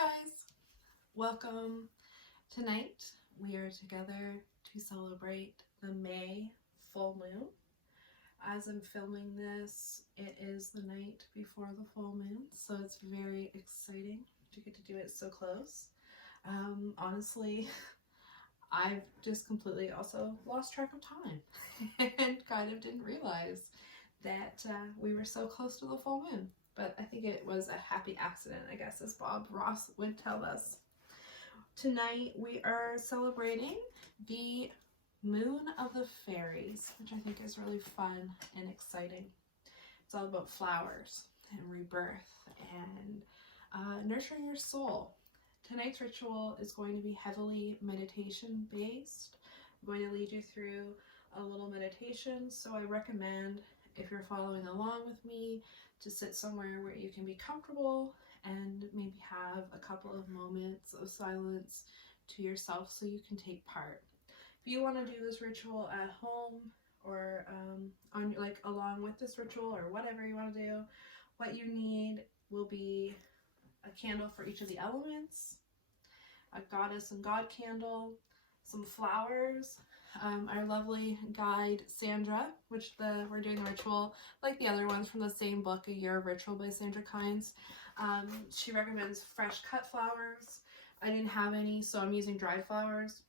guys, welcome. Tonight we are together to celebrate the May full moon. As I'm filming this, it is the night before the full moon, so it's very exciting to get to do it so close. Honestly, I've just completely also lost track of time and kind of didn't realize that we were so close to the full moon. But I think it was a happy accident, I guess, as Bob Ross would tell us. Tonight we are celebrating the Moon of the Fairies, which I think is really fun and exciting. It's all about flowers and rebirth and nurturing your soul. Tonight's ritual is going to be heavily meditation based. I'm going to lead you through a little meditation, so I recommend, if you're following along with me, to sit somewhere where you can be comfortable and maybe have a couple of moments of silence to yourself so you can take part. If you want to do this ritual at home or on along with this ritual or whatever you want to do, what you need will be a candle for each of the elements, a goddess and god candle, some flowers, our lovely guide Sandra, which we're doing the ritual like the other ones from the same book, A Year of Ritual by Sandra Kynes. She recommends fresh cut flowers. I didn't have any, so I'm using dried flowers.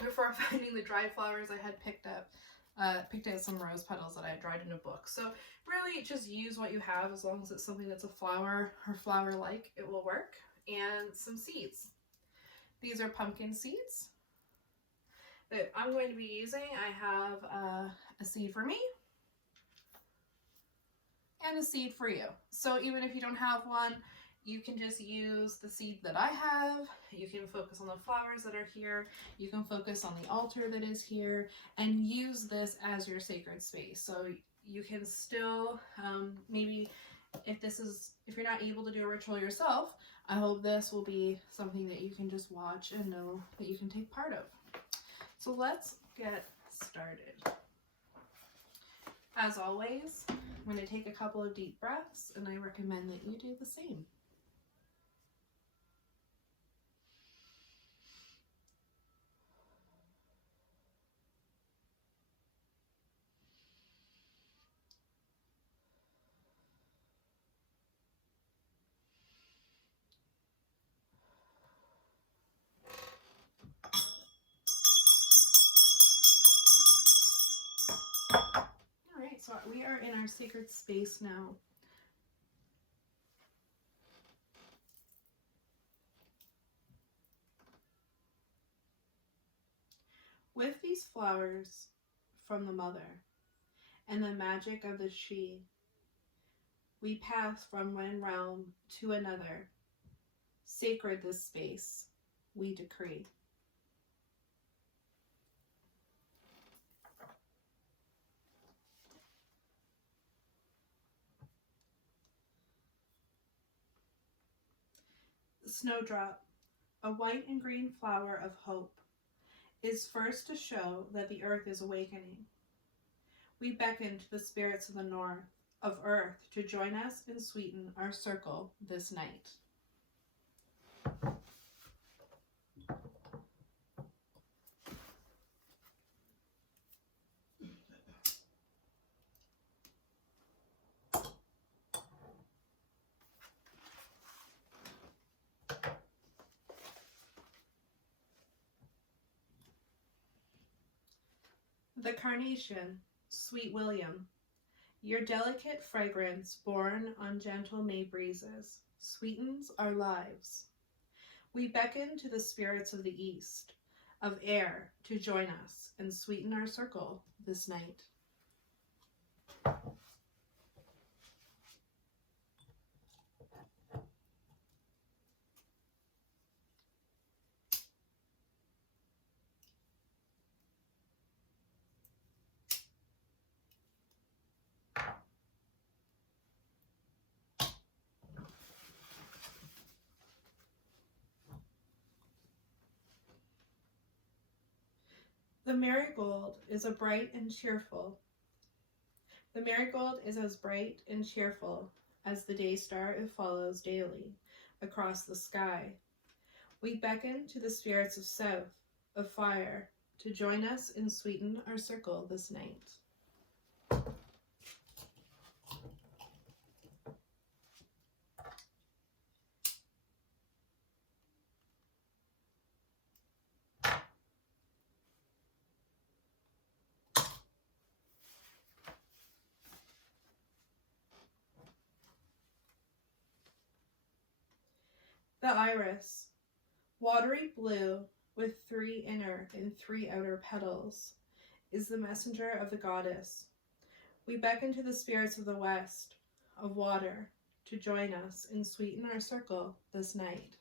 Before finding the dried flowers, I had picked out some rose petals that I had dried in a book. So really just use what you have, as long as it's something that's a flower or flower-like, it will work. And some seeds. These are pumpkin seeds that I'm going to be using. I have a seed for me and a seed for you. So even if you don't have one, you can just use the seed that I have. You can focus on the flowers that are here. You can focus on the altar that is here and use this as your sacred space. So you can still, maybe if you're not able to do a ritual yourself, I hope this will be something that you can just watch and know that you can take part of. So let's get started. As always, I'm going to take a couple of deep breaths, and I recommend that you do the same. So we are in our sacred space now. With these flowers from the mother and the magic of the she, we pass from one realm to another. Sacred this space, we decree. Snowdrop, a white and green flower of hope, is first to show that the earth is awakening. We beckon to the spirits of the north, of earth, to join us and sweeten our circle this night. The carnation, sweet William, your delicate fragrance borne on gentle May breezes, sweetens our lives. We beckon to the spirits of the east, of air, to join us and sweeten our circle this night. The marigold is as bright and cheerful as the day star it follows daily, across the sky. We beckon to the spirits of south, of fire, to join us and sweeten our circle this night. The iris, watery blue with 3 inner and 3 outer petals, is the messenger of the goddess. We beckon to the spirits of the west, of water, to join us and sweeten our circle this night.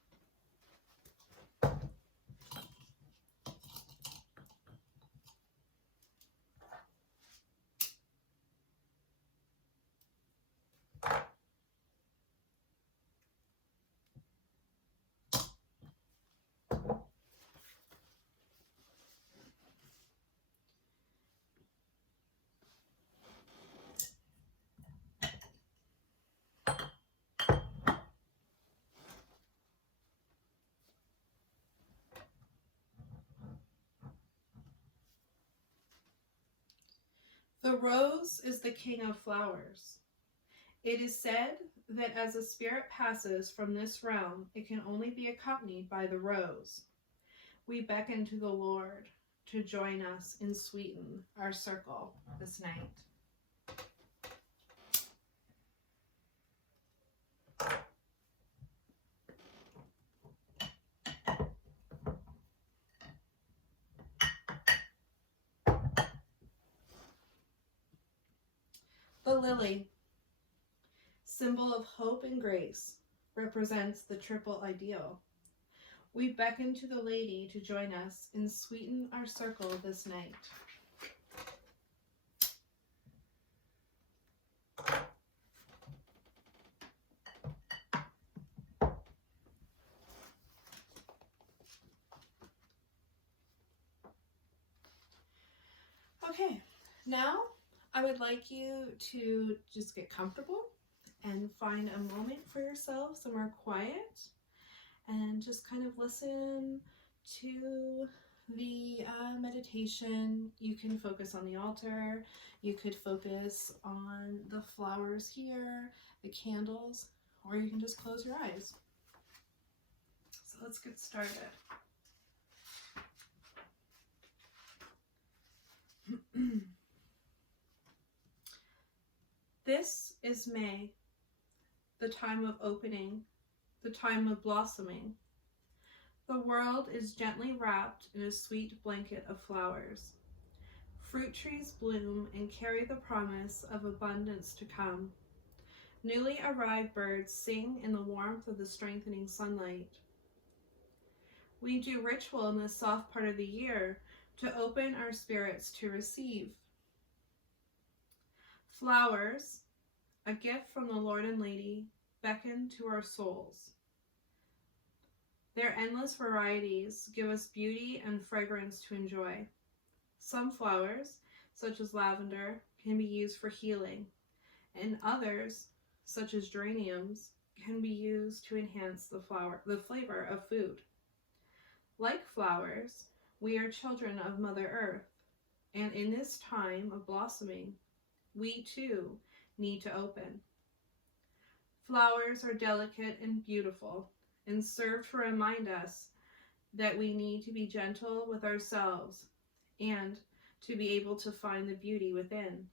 The rose is the king of flowers. It is said that as a spirit passes from this realm, it can only be accompanied by the rose. We beckon to the Lord to join us and sweeten our circle this night. The lily, symbol of hope and grace, represents the triple ideal. We beckon to the lady to join us and sweeten our circle this night. Okay, now I would like you to just get comfortable and find a moment for yourself, somewhere quiet, and just kind of listen to the meditation. You can focus on the altar, you could focus on the flowers here, the candles, or you can just close your eyes. So let's get started. This is May, the time of opening, the time of blossoming. The world is gently wrapped in a sweet blanket of flowers. Fruit trees bloom and carry the promise of abundance to come. Newly arrived birds sing in the warmth of the strengthening sunlight. We do ritual in this soft part of the year to open our spirits to receive. Flowers, a gift from the Lord and Lady, beckon to our souls. Their endless varieties give us beauty and fragrance to enjoy. Some flowers, such as lavender, can be used for healing, and others, such as geraniums, can be used to enhance the flavor of food. Like flowers, we are children of Mother Earth, and in this time of blossoming, we too need to open. Flowers are delicate and beautiful, and serve to remind us that we need to be gentle with ourselves and to be able to find the beauty within.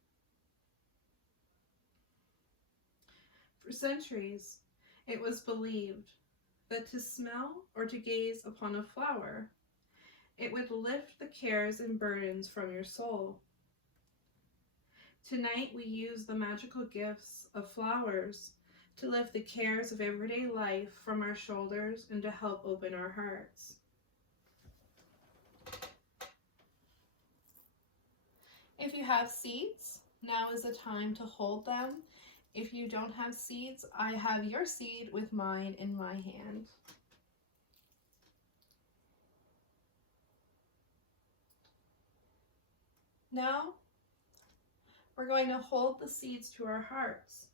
For centuries, it was believed that to smell or to gaze upon a flower, it would lift the cares and burdens from your soul. Tonight we use the magical gifts of flowers to lift the cares of everyday life from our shoulders and to help open our hearts. If you have seeds, now is the time to hold them. If you don't have seeds, I have your seed with mine in my hand. Now, we're going to hold the seeds to our hearts.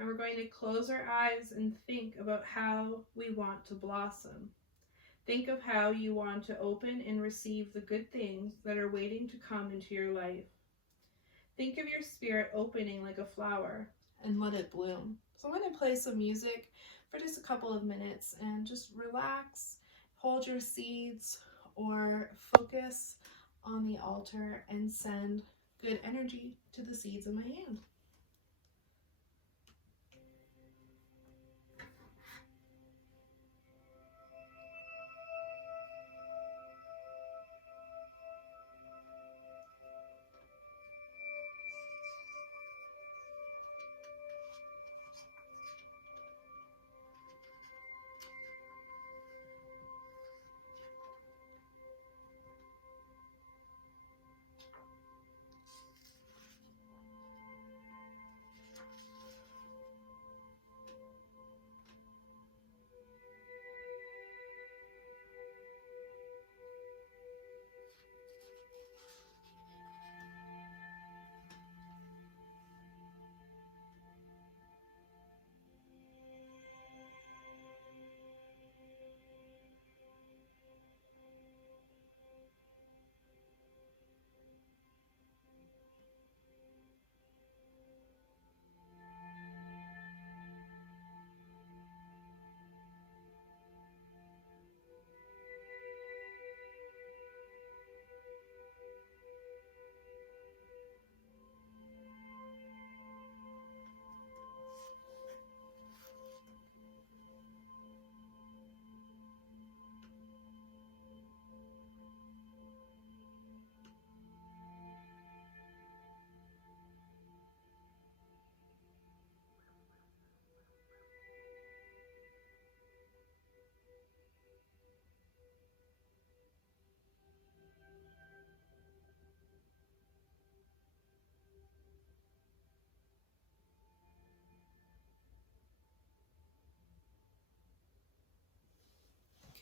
And we're going to close our eyes and think about how we want to blossom. Think of how you want to open and receive the good things that are waiting to come into your life. Think of your spirit opening like a flower and let it bloom. So I'm going to play some music for just a couple of minutes and just relax, hold your seeds, or focus on the altar and send good energy to the seeds in my hand.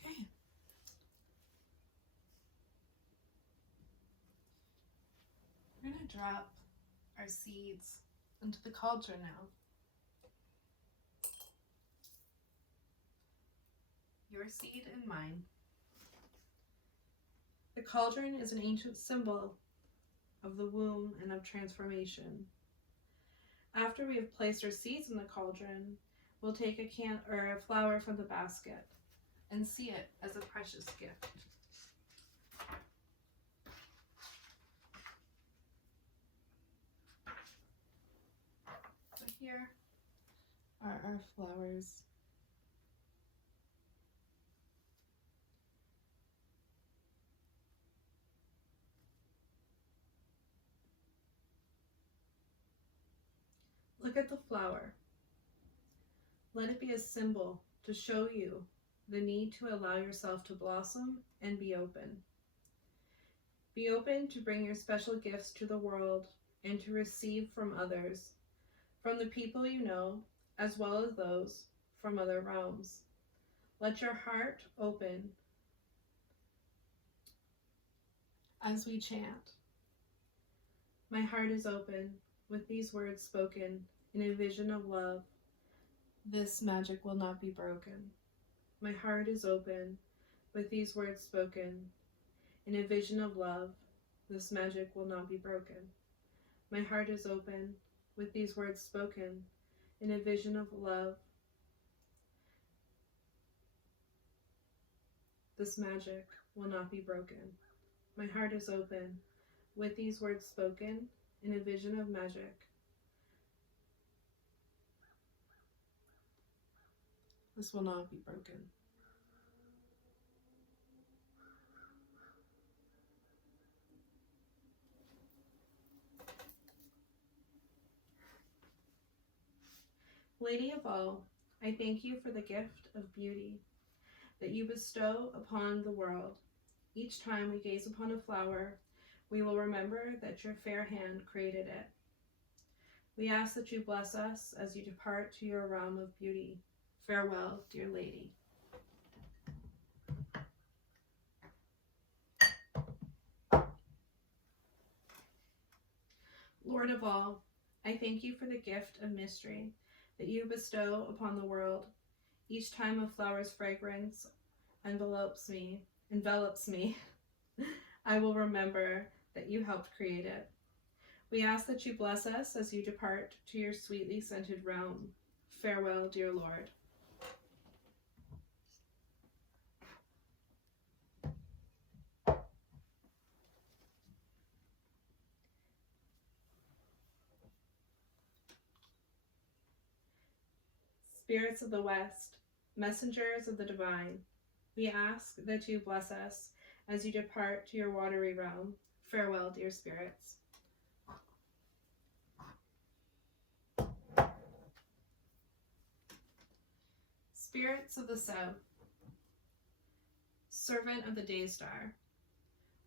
Okay. We're going to drop our seeds into the cauldron now. Your seed and mine. The cauldron is an ancient symbol of the womb and of transformation. After we have placed our seeds in the cauldron, we'll take a flower from the basket and see it as a precious gift. So here are our flowers. Look at the flower. Let it be a symbol to show you the need to allow yourself to blossom and be open. Be open to bring your special gifts to the world and to receive from others, from the people you know, as well as those from other realms. Let your heart open as we chant. My heart is open with these words spoken in a vision of love. This magic will not be broken. My heart is open with these words spoken in a vision of love. This magic will not be broken. My heart is open with these words spoken in a vision of love. This magic will not be broken. My heart is open with these words spoken in a vision of magic. This will not be broken. Lady of all, I thank you for the gift of beauty that you bestow upon the world. Each time we gaze upon a flower, we will remember that your fair hand created it. We ask that you bless us as you depart to your realm of beauty. Farewell, dear lady. Lord of all, I thank you for the gift of mystery that you bestow upon the world. Each time a flower's fragrance envelops me, I will remember that you helped create it. We ask that you bless us as you depart to your sweetly scented realm. Farewell, dear Lord. Spirits of the West, messengers of the divine, we ask that you bless us as you depart to your watery realm. Farewell, dear spirits. Spirits of the South, servant of the day star,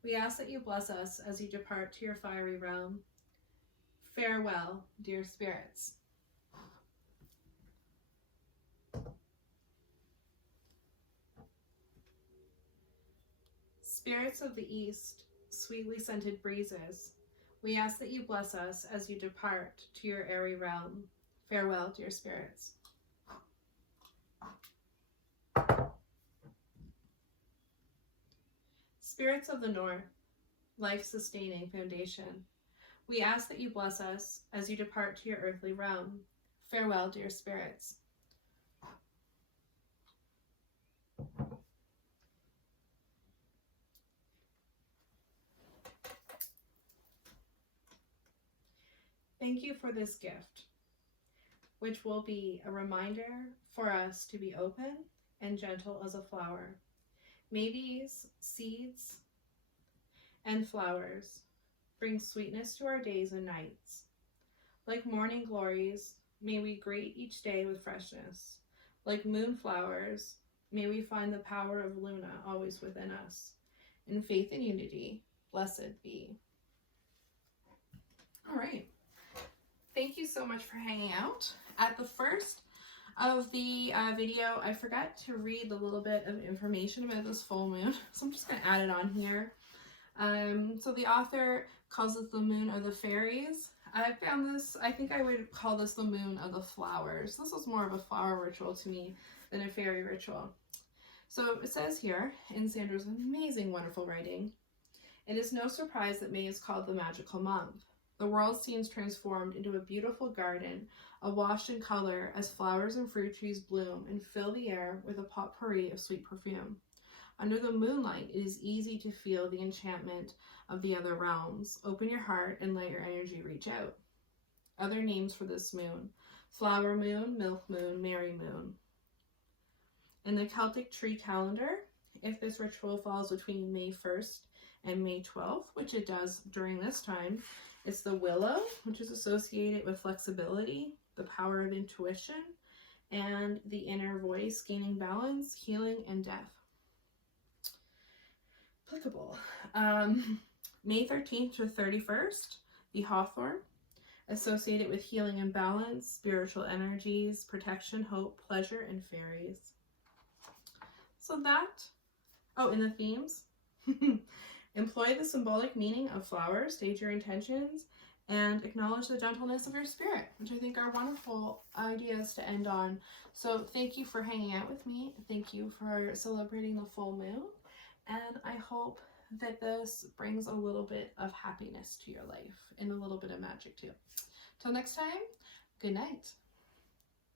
we ask that you bless us as you depart to your fiery realm. Farewell, dear spirits. Spirits of the East, sweetly scented breezes, we ask that you bless us as you depart to your airy realm. Farewell, dear spirits. Spirits of the North, life-sustaining foundation, we ask that you bless us as you depart to your earthly realm. Farewell, dear spirits. Thank you for this gift, which will be a reminder for us to be open and gentle as a flower. May these seeds and flowers bring sweetness to our days and nights. Like morning glories, may we greet each day with freshness. Like moonflowers, may we find the power of Luna always within us. In faith and unity, blessed be. All right. Thank you so much for hanging out. At the first of the video, I forgot to read a little bit of information about this full moon, so I'm just going to add it on here. So the author calls it the moon of the fairies. I found this, I think I would call this the moon of the flowers. This was more of a flower ritual to me than a fairy ritual. So it says here in Sandra's amazing, wonderful writing, it is no surprise that May is called the magical month. The world seems transformed into a beautiful garden, awash in color as flowers and fruit trees bloom and fill the air with a potpourri of sweet perfume. Under the moonlight, it is easy to feel the enchantment of the other realms. Open your heart and let your energy reach out. Other names for this moon: flower moon, milk moon, merry moon. In the Celtic tree calendar, if this ritual falls between May 1st and May 12th, which it does during this time, it's the willow, which is associated with flexibility, the power of intuition, and the inner voice gaining balance, healing, and death. Applicable. May 13th to 31st, the hawthorn, associated with healing and balance, spiritual energies, protection, hope, pleasure, and fairies. So that, in the themes, employ the symbolic meaning of flowers, state your intentions, and acknowledge the gentleness of your spirit, which I think are wonderful ideas to end on. So thank you for hanging out with me. Thank you for celebrating the full moon. And I hope that this brings a little bit of happiness to your life and a little bit of magic too. Till next time, good night.